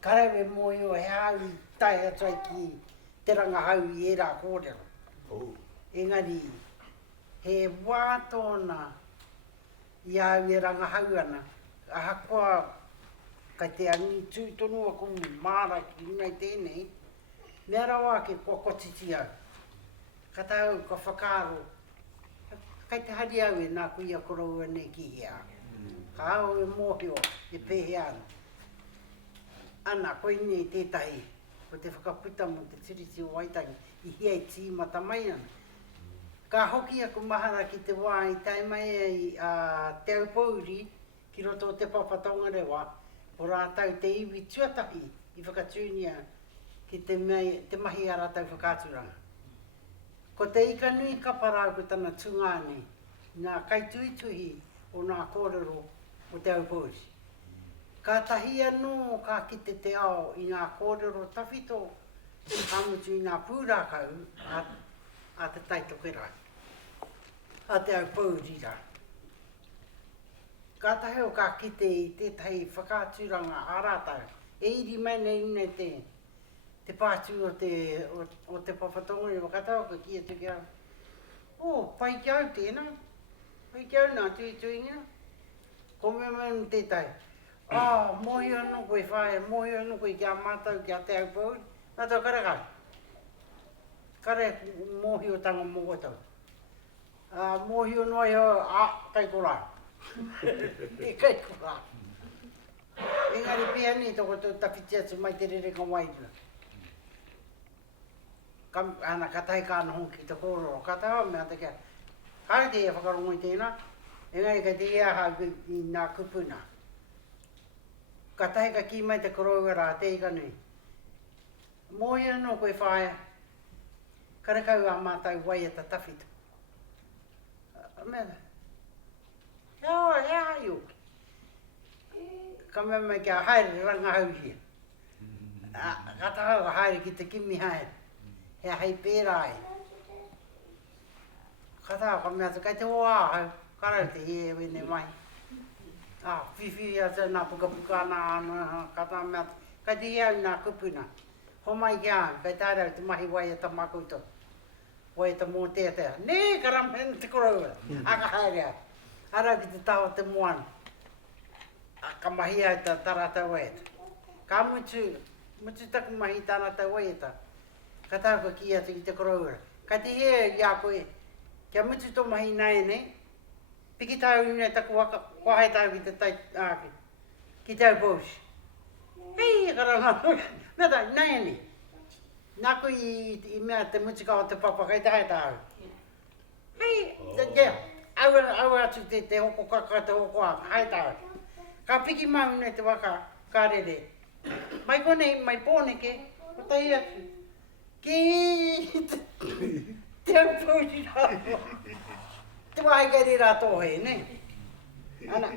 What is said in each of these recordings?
Karewe mo yo he hau tai atua ki te ranga hau i e rā kōrero. Engari, he wā tōna i au e ranga hau ana. Aha koa kai te angi tūtonua kumu māra ki unai tēnei. Mea rawa ke kua kotiti au. Ka tau ka whakaro. Kai te hari au e nā kuia korou ane ki hea. Ka au e mōhio e pehe ana. Ana, koe nei tētahi, ko te whakaputa mo te tiriti o Waitangi, i hia i tīmata mai ana. Ka hoki aku mahara ki te wā i tai mai ai te au pauri, ki roto o te papatonga rewa, o rātau te iwi tuatahi i whakatūnia ki te mahi a rātau whakaturanga. Ko te ika nui kaparau ko tana tungane, nā kaituituhi o nā kōrero o te au pauri. Ka tahi anō ka kite te ao i ngā kōrero tawhito, ka mutu i ngā pūrākau a te taitokerai, a te au paurira. Ka tahi o ka kite i tētahi whakāturanga a rātau, e iri mai nei une te pātu o te papatonga i wakatau ka kia tuki au. Pai ki au tēnā, pai ki au nā tuituinga, ko mea mai tētai. Mohi anu koe whae, mohi anu koe kia mātau kia te au pauri. Nā tau kare kai. Kare mohi o tanga mōgotau. Mohi o noi ho, kai korā. E kai korā. Engari pia ni toko tō tawhiti atu mai te rereka waipuna. Ana ka tai kāna honki te kōrero, ka taha mea te kia. Kai te ia whakarongo i tēnā. Engari ka te ia hau i nā kupuna. Ka tahi ka ki mai te koroua rā, te ika nui. Mohi anō koe whaia, karekau a mātau wai e ta tawhito. Mea ta? Hea hai oki. Ka mea mai kia haere ranga hau hia. Ka taha ka haere ki te kimi haere. Hea hei pērā e. Ka taha ka mea ta kai te hoa hau, karau te hie wene mai. Whiwhi a te nā pukapuka nā anu, kata mea, kai te iau nā kupuna. Ho mai ki au, kai tārau te mahi wai e ta makuto. Wai e ta mō tētea. Nē, karamhen te koroua. Aka haere au. Arau ki te tawa te moana. Ka mahi au ta tarata waieta. Ka mutu taku mahi tarata waieta. Ka tau ka ki atu ki te koroua. Kai te hea i a koe, kia mutu tō mahi nai nei. Piki tau ina taku wahai tau ki te tai āki, ki te au pōsi. Hei, karanga, mea tau, nai ani. Nāku i mea te mutika o te papa, kai te hai tau. Hei, kia, au atu te hoko kaka, te hoko a, hai tau. Ka piki mau ina te waka, karere. Mai konei, mai pōneke, o tai atu. Ki te au pōsi rāua. Te wāi kari rā tōhei, ne? Ana,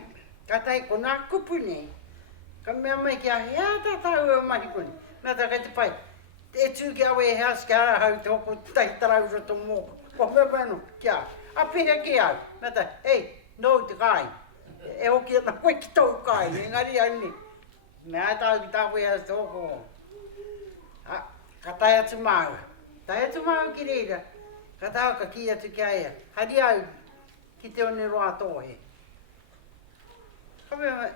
ka tai ko nā kupu nei, ka mea mai kia hea tā tau e mahi kone. Nā tā kai te pai, e tū ki awe e heas ki ara hau te hoko tai tarau roto mōko. Ko mea pēno, kia, a pehe ki au. Nā tā, hei, no te kai. E hoki ana koe ki tau kai, engari au ne. Mea tau ki tāwe e heas te hoko. Ka tai atu māua. Tai atu māua ki reira. Ka tau ka ki atu ki aia. Hari au, ki te one roa tōhe. Ka mea mai,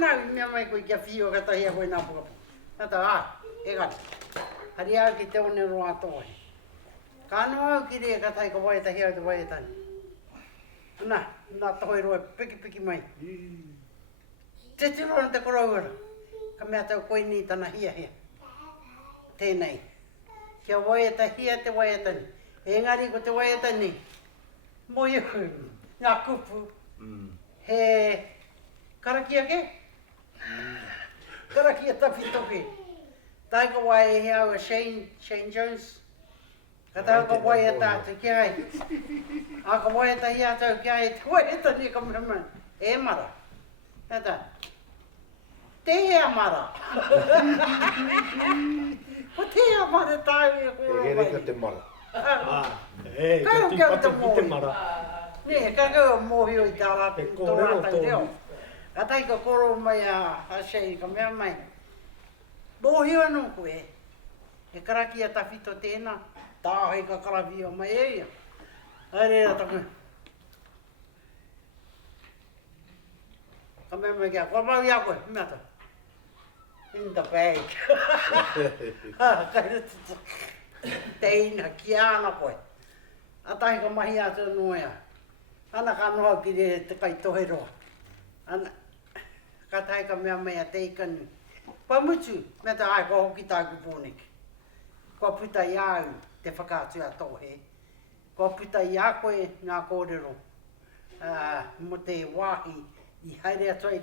nau, mea mai koe kia whio ka tahi a koe nā pukapu. Nā tau, e gata. Hari au ki te one roa tōhe. Ka anu au ki rea ka tahi ka waietahi au te waietani. Nā tohoi roa, piki mai. Te tiro na te korauara. Ka mea tau koe ni tana hia. Tēnei. Kia waietahia te waietani. Engari ko te waietani. Moi hui, ngā kupu. He karakia ke? Karakia tawhitoke. Tai ka wai e hea ua Shane Jones. Ka tau ka wai e tātou ki ai. A ka wai e tahi atau ki ai, te wai e tani ka mara. E mara. Nata. Te hea mara. Ko te hea mara tau e kōroi. E reka te mara. Kau te mara. Nē, kau mōhi o i tā rātai tō rātai reo. Ka tai ka koro mai a Shane, ka mea mai. Bohi anō koe. He karaki a tawhito tēnā. Tā hei ka karawi o mai eia. Haere a taku. Ka mea mai kia. Kua mau ia koe. Mea ta. In the bag. Kai rutu. Teina ki ana koe. A tahi ka mahi atu noea. Ana ka noa ki re te kai tohe roa. Ana. Ka tahi ka mea mea teikani. Pamutu, mea te ai ko hoki tāku pōneki. Kua puta i au te whakātua tohe. Kua puta i a koe ngā kōrero. Mo te wāhi i haere atu ai.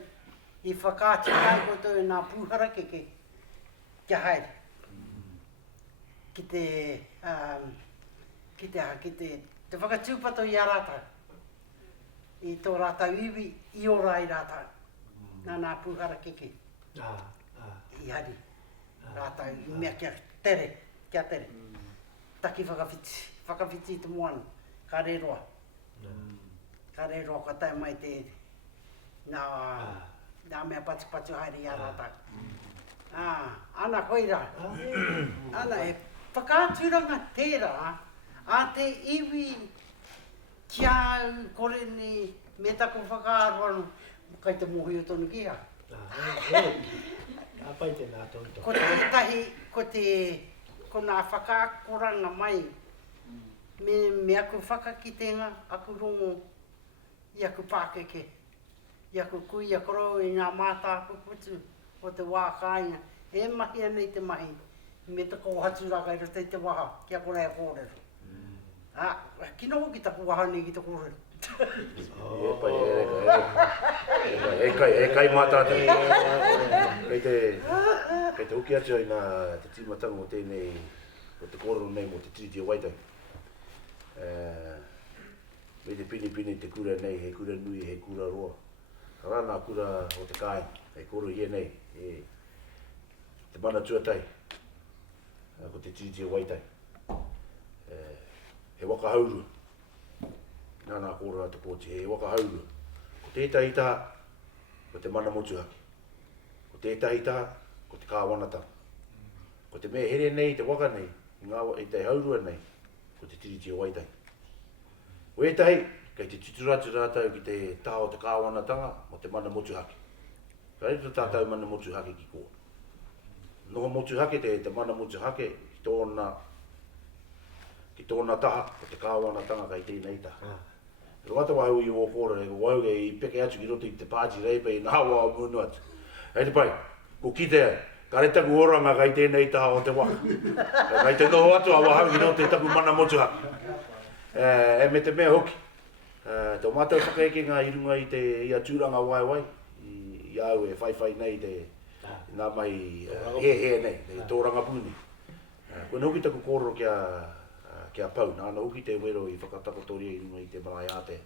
I whakātua ai koto i ngā pūhara keke. Kia haere. Ki te... te whakatūpato i a rātau. I tō rātau iwi, i o rai rātau. Nā pūhara keke. I hari. Rātau i mea kia tere. Kia tere. Taki whakawhiti te moana. Ka reroa. Ka reroa ka tai mai te... Nā mea patu haere i a rātau. Ana koira. Ana e whakāturanga tērā. A te iwi kia au kore ni me tako whakaaruanu. Kai te mohi o tonu kia. Apai te nā tonto. Ko te tahi, ko nā whakaakoranga mai. Me aku whakakitenga, aku rongo, i aku pākeke. I aku kui, aku rau i ngā mātā puputu o te wā kāinga. E mahi anei te mahi. Me te kōhatu raka i rote te waha, kia kore a kōrero. Kino hoki taku wahani ki te kōrero. E kai mātātai. Kei te hoki atu ai nā te tīmatanga o tēnei, o te kōrero nei mo te tiriti o waitai. Me te pini te kura nei, he kura nui, he kura roa. Ka rāna kura o te kāi, he kōrero hia nei, te mana tuatai, ko te tiriti o waitai. He waka hauru. Nāna kōrero ata kōti, he waka hauru. Ko tētahi tā, ko te mana motuhaki. Ko tētahi tā, ko te kāwanatanga. Ko te mea here nei, te waka nei, i te haurua nei, ko te tiriti o waitai. O etahi, kei te tuturatu rātau ki te taha o te kāwanatanga, mo te mana motuhaki. Ka rito tātou mana motuhaki ki kō. Noho motuhaki te mana motuhaki ki tōna taha o te kāwanatanga kai tēnei taha. E wata wahau i o kōra, e wahau i peke atu ki roto i te pāti reipa i nā wā o munu atu. Hei te pai, ko kite, ka re taku oranga kai tēnei taha o te waka. Kai te noho atu a wahau ki roto i taku mana motuhaki. E me te mea hoki. Tō mātou whakaeke ngā irunga i te ia tūranga waiwai. I au e whaiwhai nei te nā mai he nei, te tōranga pūni. Koe hoki taku kōrero kia pau, nāna hoki te wero i whakatakotoria i runga i te marae ate.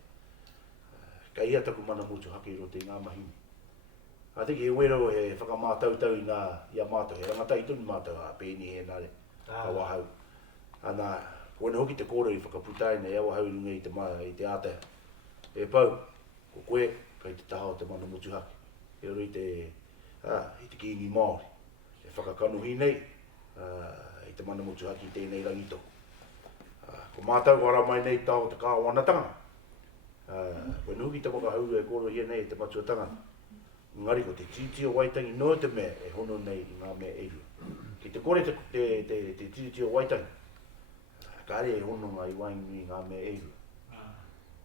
Ka ia taku mana motuhaki ro te ngā mahini. A teki he wero he whakamātautau i nā ia mātou, he rangatai tunu mātou a pēni he nare, ka wahau. Ana, koe hoki te kōrero i whakaputai nei, e wahau i runga i te ate. E pau, ko koe, kai te taha o te mana motuhaki. E ro i te kīngi Māori. E whakakanuhi nei, i te mana motuhaki i tēnei rangito. Ko mātau wara mai nei tau te kāwanatanga. Koe nuki te waka hauru e kōrero hia nei te matuatanga. Ngari ko te tiriti o waitangi no te mea e hono nei i ngā mea eiru. Ki te kore te tiriti o waitangi, kāre e hono ngā i waingi i ngā mea eiru.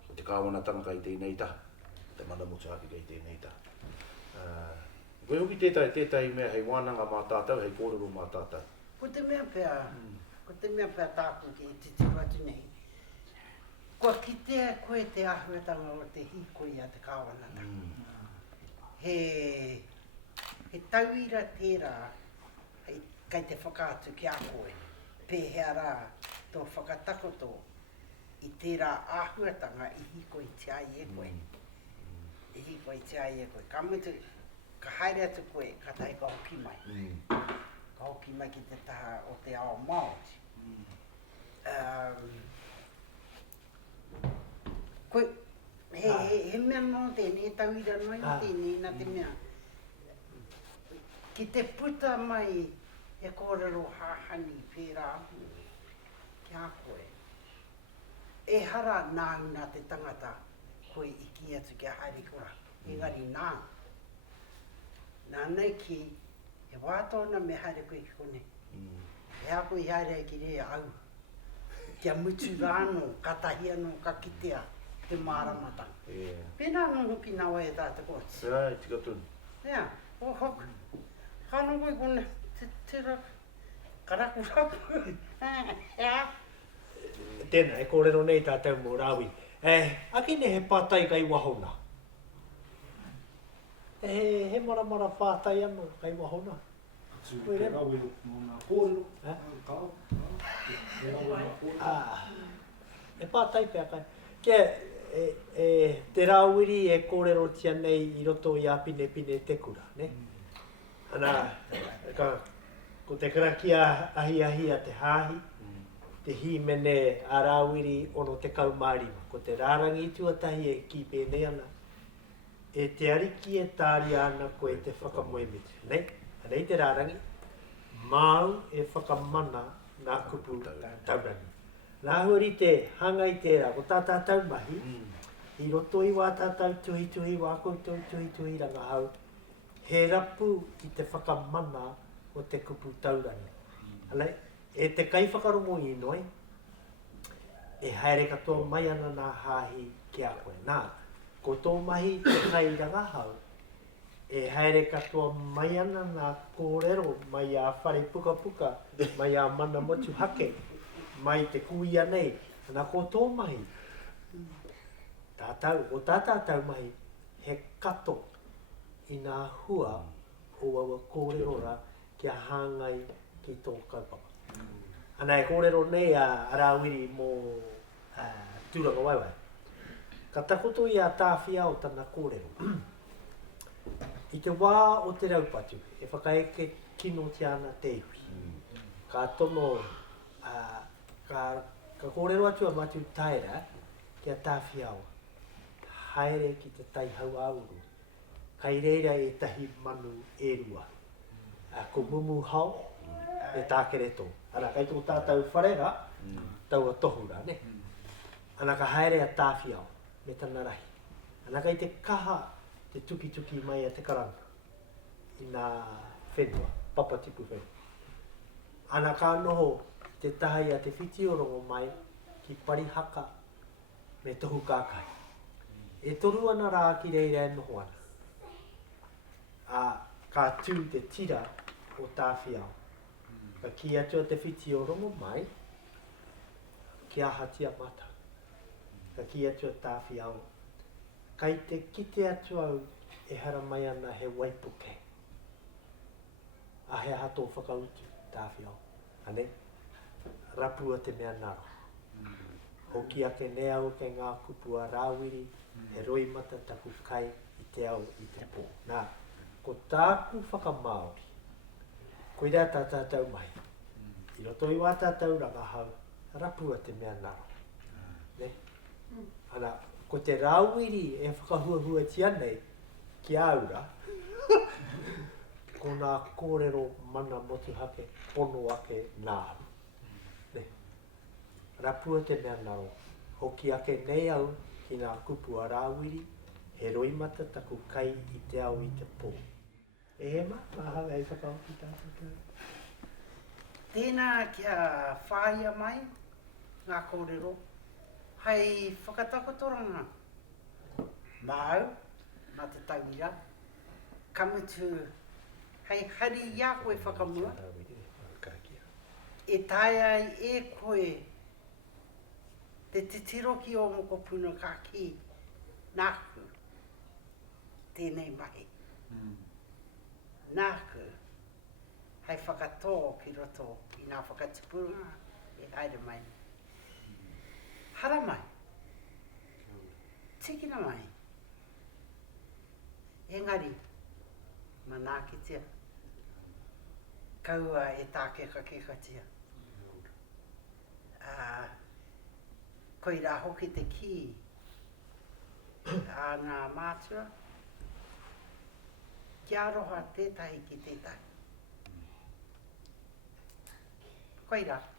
Ko te kāwanatanga kai tēnei taha, te mana motuhaki kai tēnei taha. Koe hoki tētai mea hei wānanga mā tātou, hei kōrero mā tātou. Ko te mea pēr tāku ki te tiru atu nei. Kua kitea koe te ahuatanga o te hikoi a te kāwanatanga. He tauira tērā, kai te whakaatu ki a koe. Pēhea rā tō whakatakoto i tērā ahuatanga i hikoi te ai e koe. I hikoi te ai e koe. Ka mutu, ka haere atu koe, ka tai ka hoki mai. Ka hoki mai ki te taha o te ao Māori. Koe, he mea no tēnei, he tauira noi no tēnei, nā te mea. ki te puta mai e kōrero hahani pērā ki a koe. E hara nāuna te tangata koe iki atu ki a haerikora. Engari nā. Nā nei ki e wātona me haere koe ki kone. E a koe haere ki rea au. Kia mutu rāno, katahi anō ka kitea te māramata. Pēnā anō hoki nawa e tāta koe. Rai, tika tunu. Ia, o hok. Whānau koe kone te karaku rapu. Ia. Tēnā, e kōrero nei tātou mō rāwi. Aki ne he pātai kai wahona? He maramara pātai anō kai wahona? Te rawero mō nā kōrero, kao. E pātai pēr kai. Kia, te rāwiri e kōrero tia nei I roto I a pine pine te kura, ne? Ana, ko te karakia ahi ahi a te hāhi, te hi mene a rāwiri ono te kaumārima. Ko te rārangi tuatahi e ki pēnei ana. E te ariki e tāri ana ko e te whakamoemitu, ne? Anei te rārangi, māu e whakamana nā kupu taurani. Nā huri te hanga I tērā, ko tātā taumahi, I roto I wā tātau tuhi tuhi, wā koutou tuhi tuhi ranga hau, he rapu I te whakamana o te kupu taurani. Alei, e te kai whakarongo I noi, e haere katoa mai ana nā hāhi ki a koe. Nā, ko tō mahi te kai ranga hau, e haere katoa mai ana nā kōrero mai a whare puka puka, mai a mana motu hake, mai te kuia nei, ana ko tō mahi. Tātau, o tātātau mahi, he kato I nā hua o awa kōrero ra kia hāngai ki tō kaupapa. Ana e kōrero nei a rāwiri mō tūranga waiwai. Ka takoto I a tāwhia o tana kōrero. I te wā o te raupatu, e whakaeke kino te ana te iwi. Ka tono, ka kōrero atu a matu taera kia tāwhiawa. Haere ki te taihau auru. Kai reira e tahi manu e rua. Ko mumu hau e tākereto. Ana kai tō tātou wharera, taua tohura, ne? Ana ka haere a tāwhiawa, me tana rahi. Ana kai te kaha, te tuki tuki mai a te karanga. I nā whenua, papatipu whenua. Ana ka noho te tahi a te whitiorongo mai ki parihaka me tohu kākai. E toru ana rā ki reira e noho ana. Ka tū te tira o tāwhiao. Ka ki atua te whitiorongo mai, ki ahatia mata. Ka ki atua tāwhiao. Kai te kite atua au e hara mai ana he waipuke. A he hato whakautu tāwhiao. Ane, rapua te mea naro. Hoki ake ne au ke ngā kupu a rāwiri, he roi mata taku kai I te au I te pō. Nā, ko tāku whakamaori, ko I rea tātātau mai. I roto I wā tātau ranga hau, rapua te mea naro. Ne? Ana, ko te rāwiri e whakahuahua tia nei, ki aura, ko nā kōrero mana motu hake, pono ake nāru. Ne? Rapua te mea naro, hoki ake nei au ki nā kupu a rāwiri, he roi mata taku kai I te au I te pō. E hema, maha e whakaoki tātou. Tēnā kia whāia mai, ngā kōrero, hei whakatakotoranga. Māu, nā te tauira, kamutu, hei hari ia koe whakamua, e tai ai e koe, te titiroki o moko puna ka ki, nāku, tēnei mahi. Nāku, hei whakatō ki roto I nā whakatipurunga, e haere mai. Hara mai, tikina mai, engari, manā ki tia, kaua e tākeka keka tia. Koi rā hoki te ki, a ngā mātua, kia roha tētahi ki tētahi. pai rā.